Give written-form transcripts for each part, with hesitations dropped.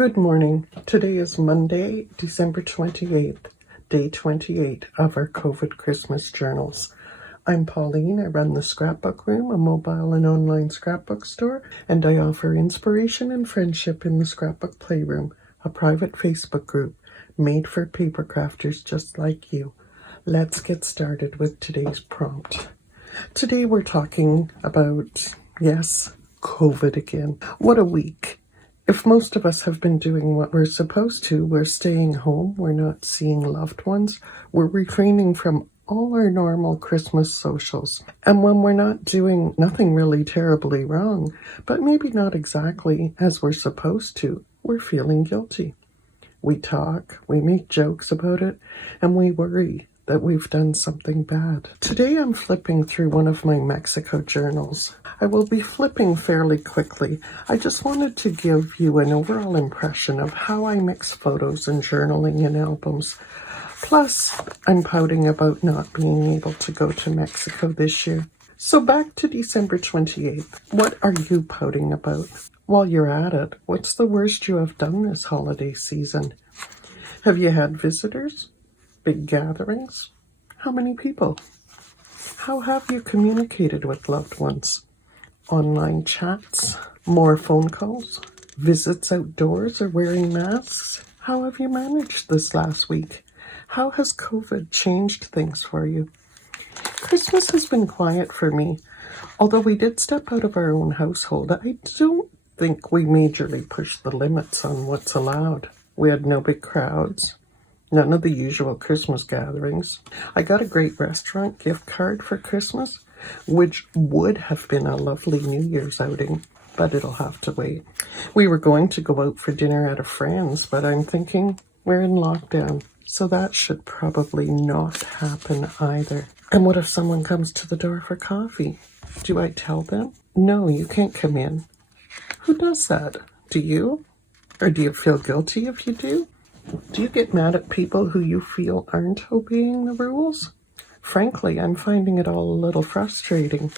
Good morning. Today is Monday, December 28th, day 28 of our COVID Christmas journals. I'm Pauline. I run the Scrapbook Room, a mobile and online scrapbook store, and I offer inspiration and friendship in the Scrapbook Playroom, a private Facebook group made for paper crafters just like you. Let's get started with today's prompt. Today we're talking about, yes, COVID again. What a week. If most of us have been doing what we're supposed to, we're staying home, we're not seeing loved ones, we're refraining from all our normal Christmas socials. And when we're not doing nothing really terribly wrong, but maybe not exactly as we're supposed to, we're feeling guilty. We talk, we make jokes about it, and we worry that we've done something bad. Today I'm flipping through one of my Mexico journals. I will be flipping fairly quickly. I just wanted to give you an overall impression of how I mix photos and journaling in albums. Plus, I'm pouting about not being able to go to Mexico this year. So back to December 28th. What are you pouting about? While you're at it, what's the worst you have done this holiday season? Have you had visitors? Big gatherings? How many people? How have you communicated with loved ones? Online chats? More phone calls? Visits outdoors or wearing masks? How have you managed this last week? How has COVID changed things for you? Christmas has been quiet for me. Although we did step out of our own household, I don't think we majorly pushed the limits on what's allowed. We had no big crowds. None of the usual Christmas gatherings. I got a great restaurant gift card for Christmas, which would have been a lovely New Year's outing, but it'll have to wait. We were going to go out for dinner at a friend's, but I'm thinking we're in lockdown, so that should probably not happen either. And what if someone comes to the door for coffee? Do I tell them? No, you can't come in. Who does that? Do you? Or do you feel guilty if you do? Do you get mad at people who you feel aren't obeying the rules? Frankly, I'm finding it all a little frustrating.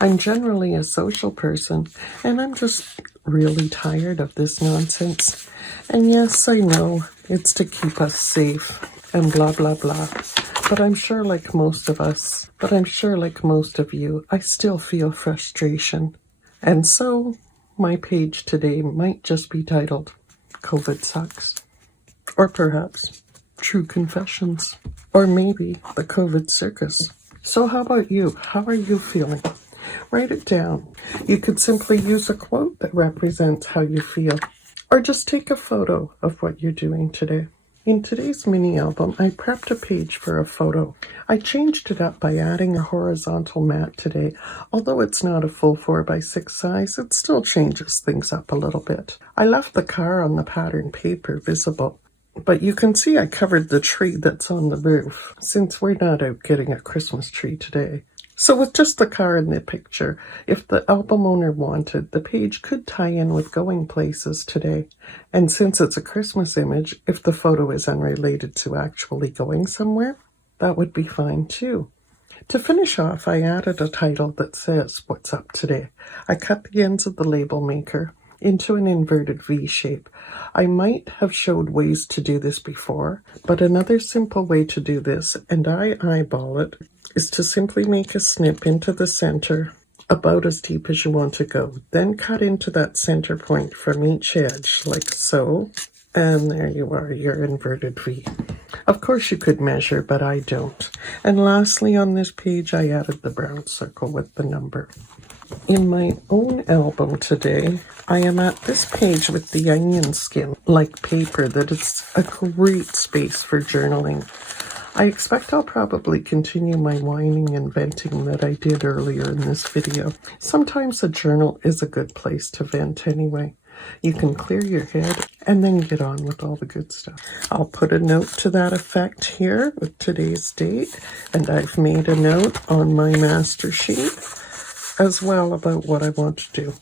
I'm generally a social person, and I'm just really tired of this nonsense. And yes, I know it's to keep us safe and blah, blah, blah. But I'm sure like most of you, I still feel frustration. And so my page today might just be titled, COVID Sucks. Or perhaps True Confessions. Or maybe the COVID Circus. So how about you? How are you feeling? Write it down. You could simply use a quote that represents how you feel. Or just take a photo of what you're doing today. In today's mini album, I prepped a page for a photo. I changed it up by adding a horizontal mat today. Although it's not a full 4x6 size, it still changes things up a little bit. I left the car on the pattern paper visible. But you can see I covered the tree that's on the roof, since we're not out getting a Christmas tree today. So with just the car in the picture, if the album owner wanted, the page could tie in with going places today. And since it's a Christmas image, if the photo is unrelated to actually going somewhere, that would be fine too. To finish off, I added a title that says, "What's up today?" I cut the ends of the label maker into an inverted V shape. I might have showed ways to do this before, but another simple way to do this, and I eyeball it, is to simply make a snip into the center about as deep as you want to go. Then cut into that center point from each edge, like so. And there you are, your inverted V. Of course you could measure, but I don't. And lastly on this page, I added the brown circle with the number. In my own album today, I am at this page with the onion skin, like paper, that is a great space for journaling. I expect I'll probably continue my whining and venting that I did earlier in this video. Sometimes a journal is a good place to vent anyway. You can clear your head and then get on with all the good stuff. I'll put a note to that effect here with today's date, and I've made a note on my master sheet as well about what I want to do,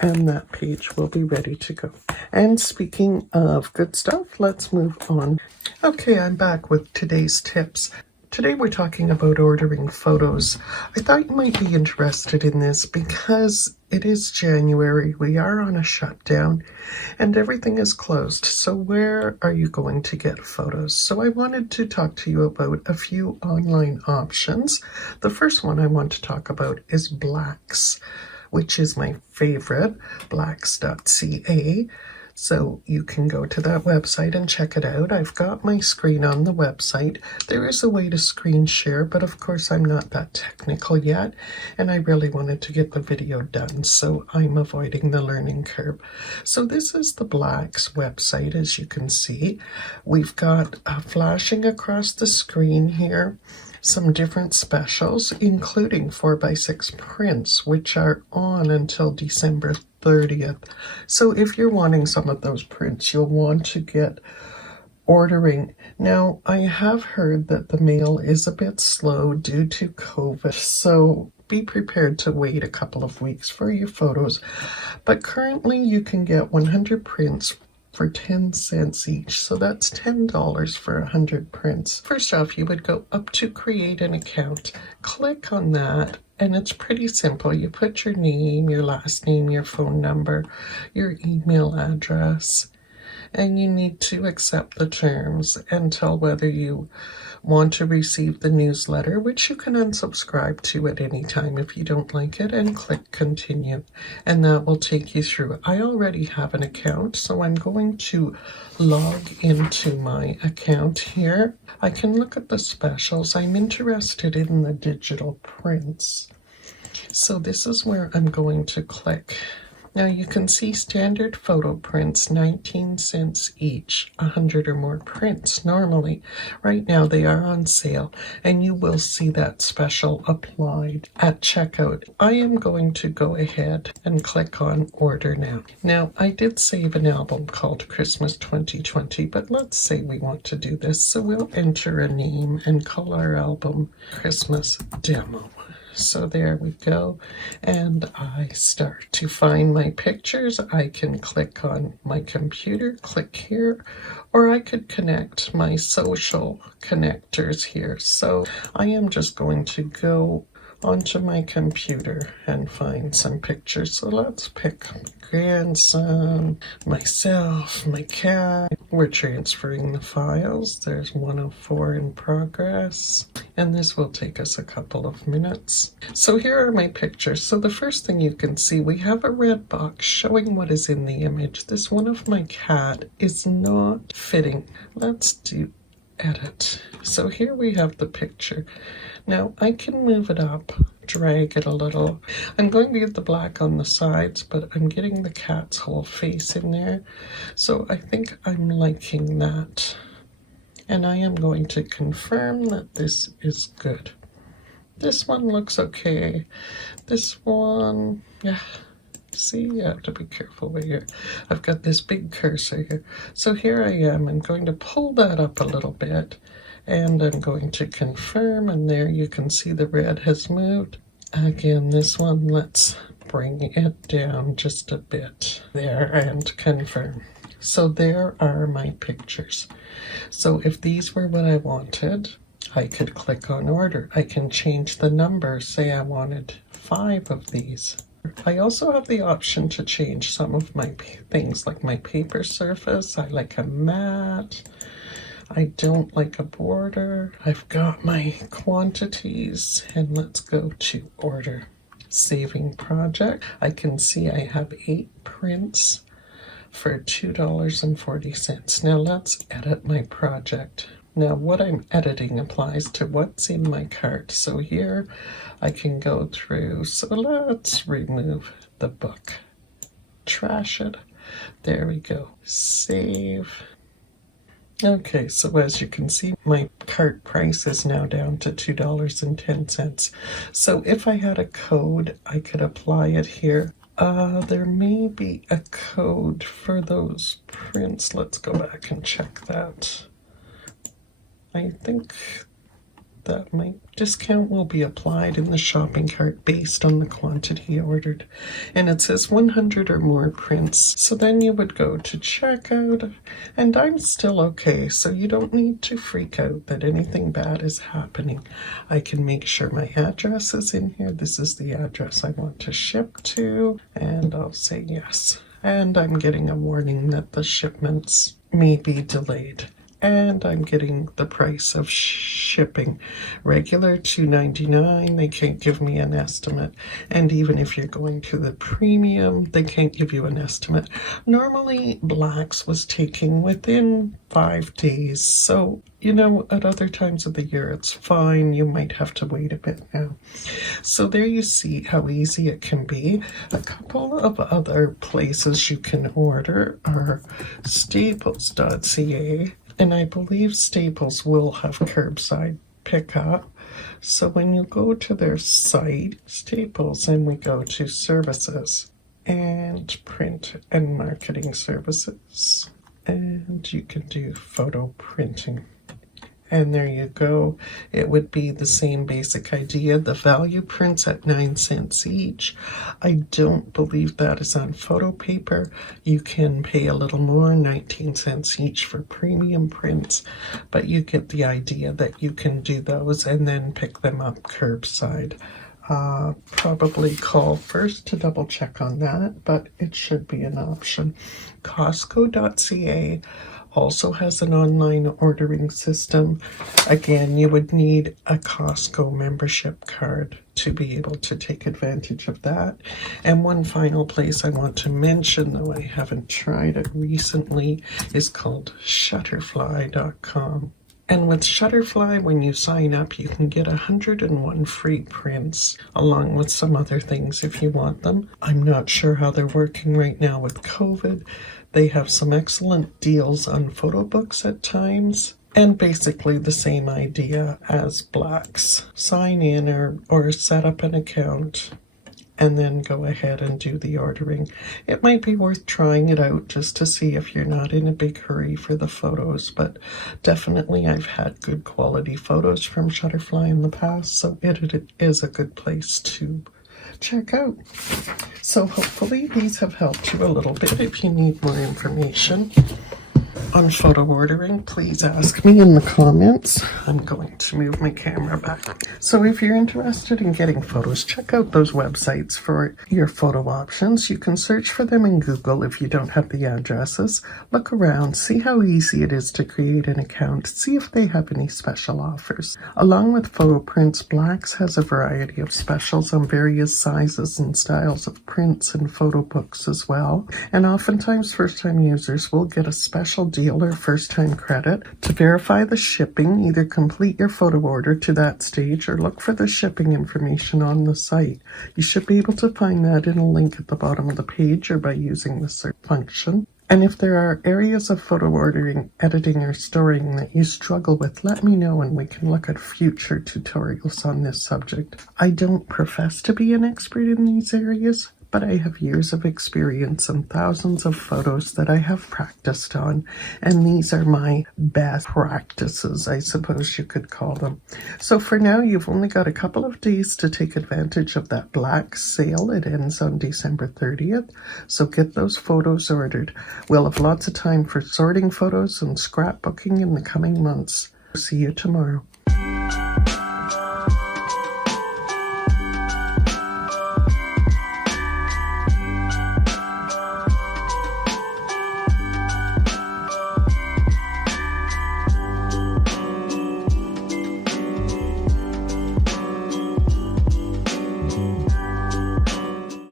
and that page will be ready to go. And speaking of good stuff, let's move on. Okay, I'm back with today's tips. Today we're talking about ordering photos. I thought you might be interested in this because It is January, we are on a shutdown, and everything is closed. So where are you going to get photos? So I wanted to talk to you about a few online options. The first one I want to talk about is Blacks, which is my favorite, blacks.ca. So you can go to that website and check it out. I've got my screen on the website. There is a way to screen share, but of course I'm not that technical yet, and I really wanted to get the video done, so I'm avoiding the learning curve. So this is the Blacks website, as you can see. We've got flashing across the screen here some different specials, including 4x6 prints, which are on until December 30th. So if you're wanting some of those prints, you'll want to get ordering. Now, I have heard that the mail is a bit slow due to COVID, so be prepared to wait a couple of weeks for your photos. But currently you can get 100 prints for 10 cents each, so that's $10 for 100 prints. First off, you would go up to create an account, click on that, and it's pretty simple. You put your name, your last name, your phone number, your email address, and you need to accept the terms and tell whether you want to receive the newsletter, which you can unsubscribe to at any time if you don't like it, and click continue, and that will take you through. I already have an account, so I'm going to log into my account here. I can look at the specials. I'm interested in the digital prints, so this is where I'm going to click. Now you can see standard photo prints, 19 cents each, 100 or more prints normally. Right now they are on sale, and you will see that special applied at checkout. I am going to go ahead and click on order now. Now I did save an album called Christmas 2020, but let's say we want to do this, so we'll enter a name and call our album Christmas Demo. So there we go, and I start to find my pictures. I can click on my computer, click here, or I could connect my social connectors here. So I am just going to go onto my computer and find some pictures. So let's pick my grandson, myself, my cat. We're transferring the files. There's 104 in progress, and this will take us a couple of minutes. So here are my pictures. So the first thing you can see, we have a red box showing what is in the image. This one of my cat is not fitting. Let's do edit. So here we have the picture. Now I can move it up, drag it a little. I'm going to get the black on the sides, but I'm getting the cat's whole face in there. So I think I'm liking that. And I am going to confirm that this is good. This one looks okay. This one, yeah. See, you have to be careful with here. I've got this big cursor here. So here I am. I'm going to pull that up a little bit, and I'm going to confirm, and there you can see the red has moved. Again, this one, let's bring it down just a bit there and confirm. So there are my pictures. So if these were what I wanted, I could click on order. I can change the number. Say I wanted 5 of these. I also have the option to change some of my things, like my paper surface. I like a matte. I don't like a border. I've got my quantities, and let's go to order. Saving project. I can see I have 8 prints for $2.40. Now let's edit my project. Now what I'm editing applies to what's in my cart. So here I can go through. So let's remove the book. Trash it. There we go. Save. Okay, so as you can see, my cart price is now down to $2.10. So if I had a code, I could apply it here. There may be a code for those prints. Let's go back and check that. I think that my discount will be applied in the shopping cart based on the quantity ordered. And it says 100 or more prints. So then you would go to checkout, and I'm still okay. So you don't need to freak out that anything bad is happening. I can make sure my address is in here. This is the address I want to ship to, and I'll say yes. And I'm getting a warning that the shipments may be delayed. And I'm getting the price of shipping. Regular $2.99, they can't give me an estimate. And even if you're going to the premium, they can't give you an estimate. Normally, Blacks was taking within 5 days. So, you know, at other times of the year, it's fine. You might have to wait a bit now. So there you see how easy it can be. A couple of other places you can order are staples.ca. And I believe Staples will have curbside pickup. So when you go to their site, Staples, and we go to services and print and marketing services, and you can do photo printing. And there you go. It would be the same basic idea. The value prints at 9 cents each. I don't believe that is on photo paper. You can pay a little more, 19 cents each for premium prints, but you get the idea that you can do those and then pick them up curbside. Probably call first to double check on that, but it should be an option. Costco.ca also has an online ordering system. Again, you would need a Costco membership card to be able to take advantage of that. And one final place I want to mention, though I haven't tried it recently, is called Shutterfly.com. And with Shutterfly, when you sign up, you can get 101 free prints, along with some other things if you want them. I'm not sure how they're working right now with COVID. They have some excellent deals on photo books at times, and basically the same idea as Blacks. Sign in or set up an account, and then go ahead and do the ordering. It might be worth trying it out just to see if you're not in a big hurry for the photos, but definitely I've had good quality photos from Shutterfly in the past, so it is a good place to check out. So hopefully these have helped you a little bit. If you need more information on photo ordering, please ask me in the comments. I'm going to move my camera back. So if you're interested in getting photos, check out those websites for your photo options. You can search for them in Google if you don't have the addresses. Look around, see how easy it is to create an account, see if they have any special offers. Along with photo prints, Blacks has a variety of specials on various sizes and styles of prints and photo books as well. And oftentimes first-time users will get a special deal or first-time credit. To verify the shipping, either complete your photo order to that stage or look for the shipping information on the site. You should be able to find that in a link at the bottom of the page or by using the search function. And if there are areas of photo ordering, editing, or storing that you struggle with, let me know and we can look at future tutorials on this subject. I don't profess to be an expert in these areas, but I have years of experience and thousands of photos that I have practiced on, and these are my best practices, I suppose you could call them. So for now, you've only got a couple of days to take advantage of that Blacks sale. It ends on December 30th, so get those photos ordered. We'll have lots of time for sorting photos and scrapbooking in the coming months. See you tomorrow.